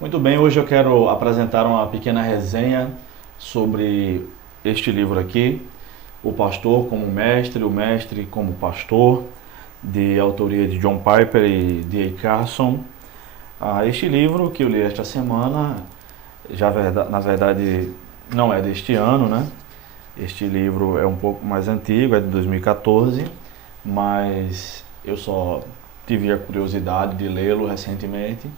Muito bem, hoje eu quero apresentar uma pequena resenha sobre este livro aqui, O Pastor como Mestre, o Mestre como Pastor, de autoria de John Piper e D.A. Carson. Este livro que eu li esta semana, na verdade não é deste ano, né? Este livro é um pouco mais antigo, é de 2014, mas eu só tive a curiosidade de lê-lo recentemente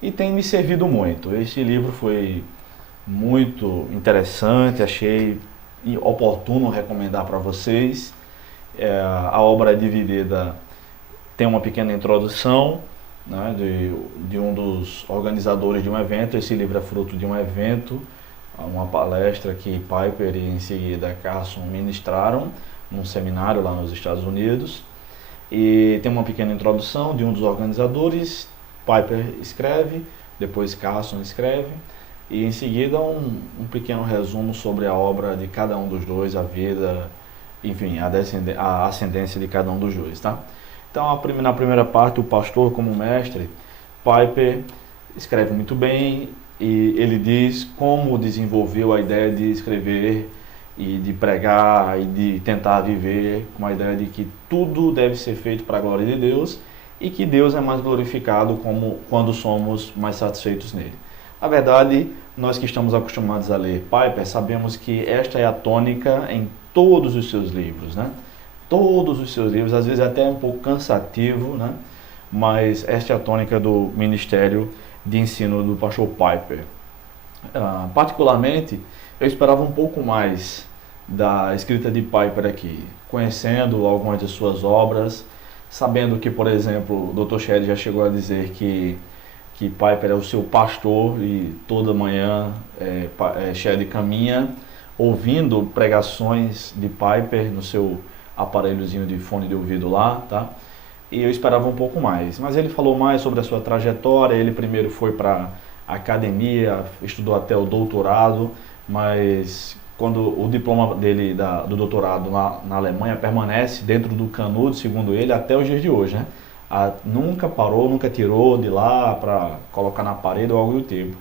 e tem me servido muito. Este livro foi muito interessante, achei oportuno recomendar para vocês. A obra é dividida, tem uma pequena introdução, né, de um dos organizadores de um evento. Esse livro é fruto de um evento, uma palestra que Piper e em seguida Carson ministraram num seminário lá nos Estados Unidos. E tem uma pequena introdução de um dos organizadores. Piper escreve, depois Carson escreve, e em seguida um pequeno resumo sobre a obra de cada um dos dois, a vida, enfim, a ascendência de cada um dos dois, tá? Então, na primeira parte, o pastor como mestre, Piper escreve muito bem e ele diz como desenvolveu a ideia de escrever e de pregar e de tentar viver com a ideia de que tudo deve ser feito para a glória de Deus e que Deus é mais glorificado quando somos mais satisfeitos nele. Na verdade, nós que estamos acostumados a ler Piper, sabemos que esta é a tônica em todos os seus livros, né? Todos os seus livros, às vezes até um pouco cansativo, né? Mas esta é a tônica do ministério de ensino do pastor Piper. Particularmente, eu esperava um pouco mais da escrita de Piper aqui, conhecendo algumas de suas obras, sabendo que, por exemplo, o Dr. Shedd já chegou a dizer que Piper é o seu pastor e toda manhã Shedd caminha ouvindo pregações de Piper no seu aparelhozinho de fone de ouvido lá, tá? E eu esperava um pouco mais, mas ele falou mais sobre a sua trajetória. Ele primeiro foi para a academia, estudou até o doutorado, mas quando o diploma dele do doutorado na Alemanha permanece dentro do canudo, segundo ele, até os dias de hoje, né? Nunca parou, nunca tirou de lá para colocar na parede ou algo do tipo.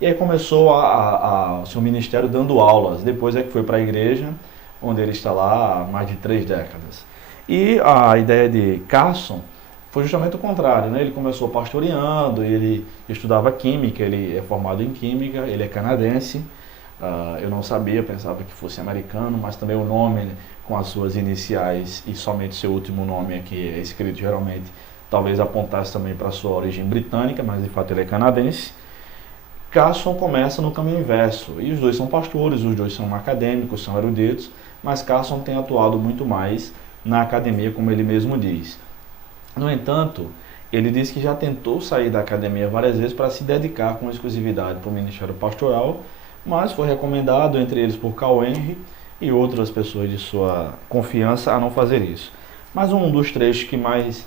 E aí começou o seu ministério dando aulas. Depois é que foi para a igreja, onde ele está lá há mais de 3 décadas. E a ideia de Carson foi justamente o contrário, né? Ele começou pastoreando, ele estudava química, ele é formado em química, ele é canadense. Eu não sabia, pensava que fosse americano, mas também o nome, né, com as suas iniciais e somente seu último nome aqui é escrito geralmente, talvez apontasse também para a sua origem britânica, mas de fato ele é canadense. Carson começa no caminho inverso, e os dois são pastores, os dois são acadêmicos, são eruditos, mas Carson tem atuado muito mais na academia, como ele mesmo diz. No entanto, ele diz que já tentou sair da academia várias vezes para se dedicar com exclusividade para o ministério pastoral, mas foi recomendado, entre eles por Cal Henry e outras pessoas de sua confiança, a não fazer isso. Mas um dos trechos que mais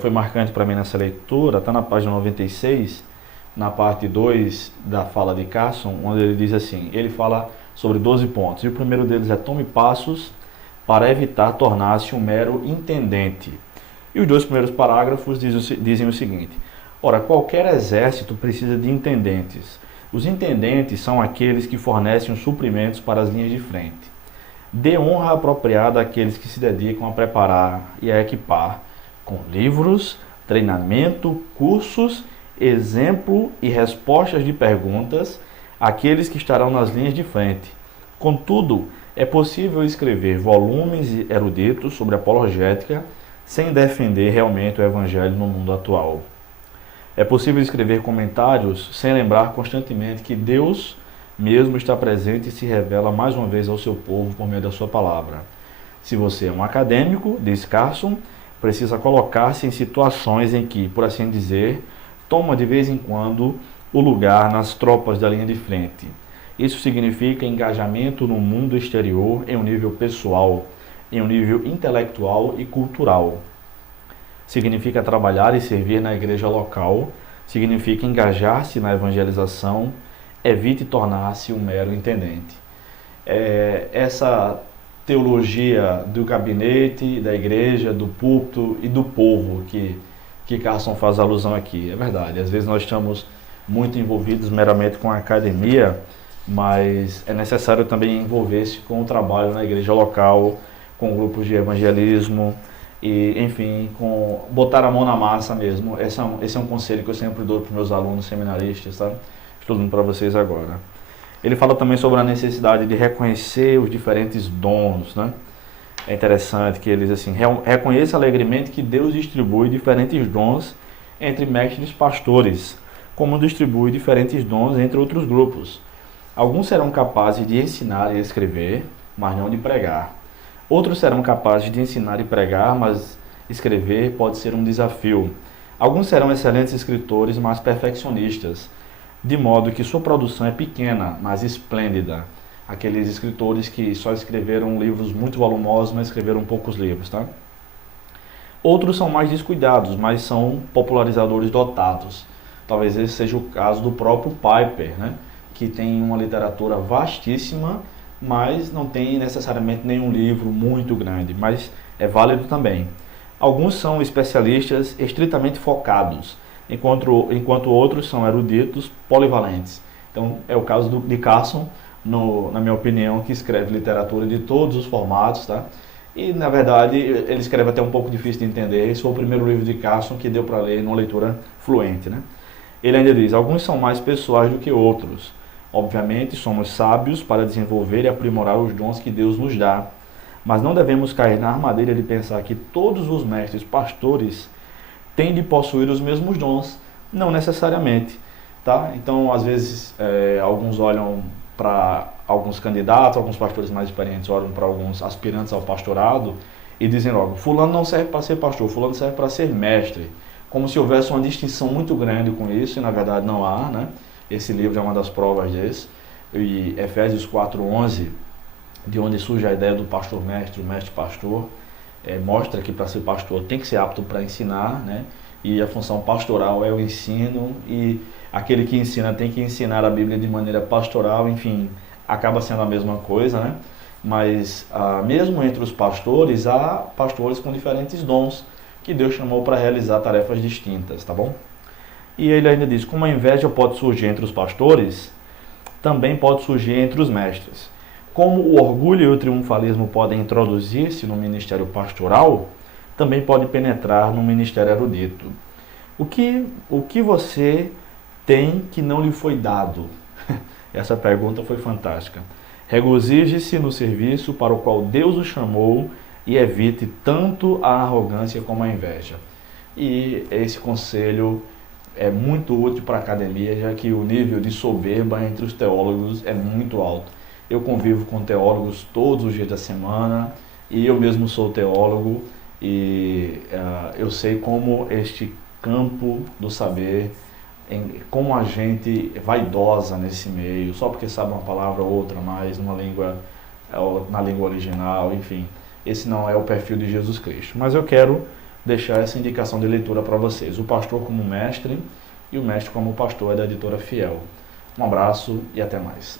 foi marcante para mim nessa leitura está na página 96, na parte 2 da fala de Carson, onde ele diz assim, ele fala sobre 12 pontos, e o primeiro deles é: tome passos para evitar tornar-se um mero intendente. E os 2 primeiros parágrafos dizem o seguinte: ora, qualquer exército precisa de intendentes. Os intendentes são aqueles que fornecem os suprimentos para as linhas de frente. Dê honra apropriada àqueles que se dedicam a preparar e a equipar com livros, treinamento, cursos, exemplo e respostas de perguntas aqueles que estarão nas linhas de frente. Contudo, é possível escrever volumes eruditos sobre apologética sem defender realmente o evangelho no mundo atual. É possível escrever comentários sem lembrar constantemente que Deus mesmo está presente e se revela mais uma vez ao seu povo por meio da sua palavra. Se você é um acadêmico, diz Carson, precisa colocar-se em situações em que, por assim dizer, toma de vez em quando o lugar nas tropas da linha de frente. Isso significa engajamento no mundo exterior em um nível pessoal, em um nível intelectual e cultural. Significa trabalhar e servir na igreja local, significa engajar-se na evangelização, evite tornar-se um mero intendente. Essa teologia do gabinete, da igreja, do púlpito e do povo que Carson faz alusão aqui, é verdade. Às vezes nós estamos muito envolvidos meramente com a academia, mas é necessário também envolver-se com o trabalho na igreja local, com grupos de evangelismo e, enfim, com botar a mão na massa mesmo. Esse é um conselho que eu sempre dou para os meus alunos seminaristas, tá? Estou dando para vocês agora. Ele fala também sobre a necessidade de reconhecer os diferentes dons, né? É interessante que eles assim reconheça alegremente que Deus distribui diferentes dons entre mestres pastores, como distribui diferentes dons entre outros grupos. Alguns serão capazes de ensinar e escrever, mas não de pregar. Outros serão capazes de ensinar e pregar, mas escrever pode ser um desafio. Alguns serão excelentes escritores, mas perfeccionistas, de modo que sua produção é pequena, mas esplêndida. Aqueles escritores que só escreveram livros muito volumosos, mas escreveram poucos livros, tá? Outros são mais descuidados, mas são popularizadores dotados. Talvez esse seja o caso do próprio Piper, né? Que tem uma literatura vastíssima, mas não tem necessariamente nenhum livro muito grande, mas é válido também. Alguns são especialistas estritamente focados, enquanto outros são eruditos polivalentes. Então é o caso de Carson, na minha opinião, que escreve literatura de todos os formatos, tá? E na verdade ele escreve até um pouco difícil de entender. Esse foi o primeiro livro de Carson que deu para ler numa leitura fluente, né? Ele ainda diz: alguns são mais pessoais do que outros. Obviamente, somos sábios para desenvolver e aprimorar os dons que Deus nos dá, mas não devemos cair na armadilha de pensar que todos os mestres pastores têm de possuir os mesmos dons. Não necessariamente, tá? Então, às vezes, alguns olham para alguns candidatos, alguns pastores mais experientes olham para alguns aspirantes ao pastorado e dizem logo: fulano não serve para ser pastor, fulano serve para ser mestre. Como se houvesse uma distinção muito grande com isso, e na verdade não há, né? Esse livro é uma das provas disso. E Efésios 4:11, de onde surge a ideia do pastor-mestre, o mestre-pastor, mostra que para ser pastor tem que ser apto para ensinar, né? E a função pastoral é o ensino, e aquele que ensina tem que ensinar a Bíblia de maneira pastoral, enfim, acaba sendo a mesma coisa, né? Mas mesmo entre os pastores, há pastores com diferentes dons, que Deus chamou para realizar tarefas distintas, tá bom? E ele ainda diz: como a inveja pode surgir entre os pastores, também pode surgir entre os mestres. Como o orgulho e o triunfalismo podem introduzir-se no ministério pastoral, também pode penetrar no ministério erudito. O que você tem que não lhe foi dado? Essa pergunta foi fantástica. Regozije-se no serviço para o qual Deus o chamou e evite tanto a arrogância como a inveja. E esse conselho é muito útil para a academia, já que o nível de soberba entre os teólogos é muito alto. Eu convivo com teólogos todos os dias da semana, e eu mesmo sou teólogo, e eu sei como este campo do saber, como a gente é vaidosa nesse meio, só porque sabe uma palavra ou outra mais na língua original, enfim. Esse não é o perfil de Jesus Cristo. Mas eu quero deixar essa indicação de leitura para vocês. O pastor como mestre e o mestre como pastor, é da editora Fiel. Um abraço e até mais.